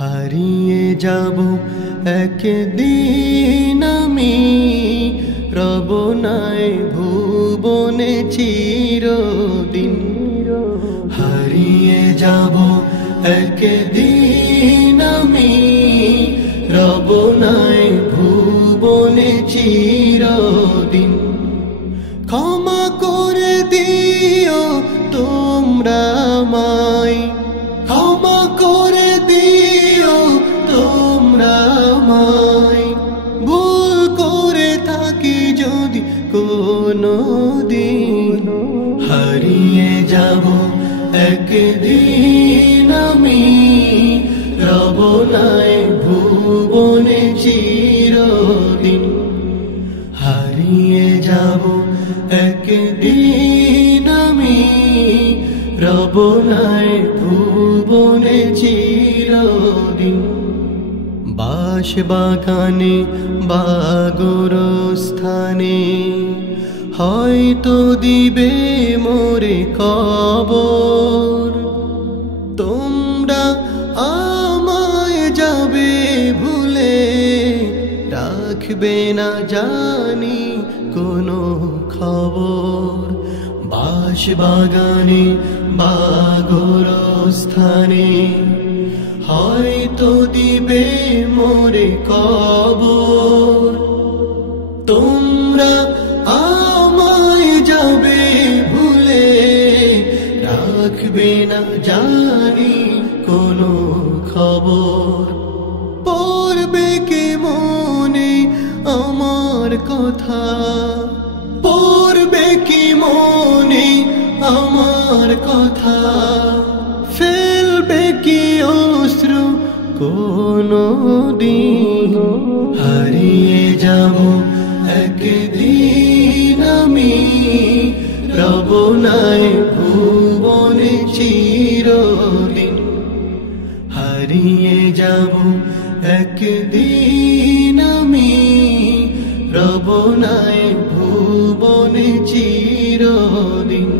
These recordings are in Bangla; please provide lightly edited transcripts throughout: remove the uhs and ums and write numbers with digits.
হারিয়ে যাব একদিন আমি, রব নাই ভুবনে চিরদিন। হারিয়ে যাব একদিন আমি, রব নাই ভুবনে চিরদিন। ক্ষমা করে দিও তোমরা আমায়, ক্ষমা করে দিও তোমরা আমায়, ভুল করে থাকি যদি কোনো দিন। হারিয়ে যাব একদিন আমি, রব নাই ভুবনে চিরদিন। হারিয়ে যাব একদিন আমি, রব নাই ভুবনে চিরদিন। বাঁশ বাগানে বা গোরস্থানে হয়তো দিবে মোরে কবর। তোমরা আমায় যাবে ভুলে, রাখবে না জানি কোনো খবর। বাঁশ বাগানে বা গোরস্থানে হয়তো দিবে মোরে কবর। তোমরা আমায় যাবে ভুলে, রাখবে না জানি কোনো খবর। পড়বে কি মনে আমার কথা, পড়বে কি মনে আমার কথা, ফেলবে কি অশ্রু কোনো দিন। হারিয়ে যাব একদিন আমি, রব নাই ভুবনে চিরদিন। হারিয়ে যাব একদিন আমি, রব নাই ভুবনে চিরদিন।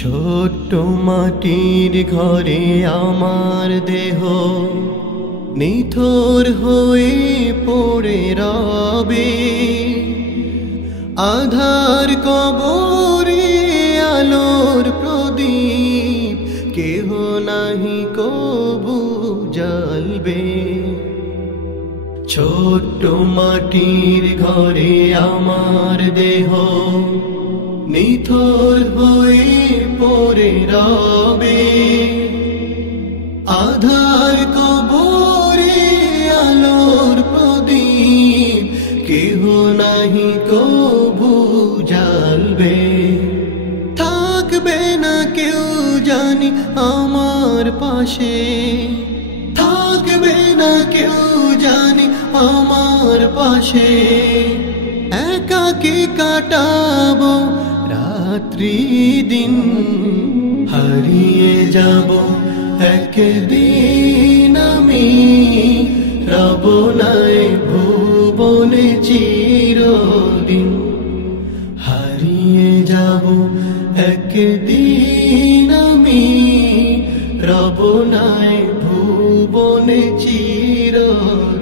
ছোট্ট মাটির ঘরে আমার দেহ নিথর হয়ে পড়ে রবে। আধার কবরে আলোর প্রদীপ কেহ নাহি কবু জ্বালবে। ছোট্ট মাটির ঘরে আমার দেহ নিথর হয়ে পড়ে রবে। আধার কবরে আলোর প্রদীপ কেহ নাহি কবু জ্বালবে। থাকবে না কেউ জানি আমার পাশে, থাকবে না কেউ জানি আমার পাশে। একাকী কাটাবো রাত্রি দিন। হারিয়ে যাব একদিন আমি, রব নাই ভুবনে চিরদিন। হারিয়ে যাব একদিন আমি, রব নাই ভুবনে চিরদিন।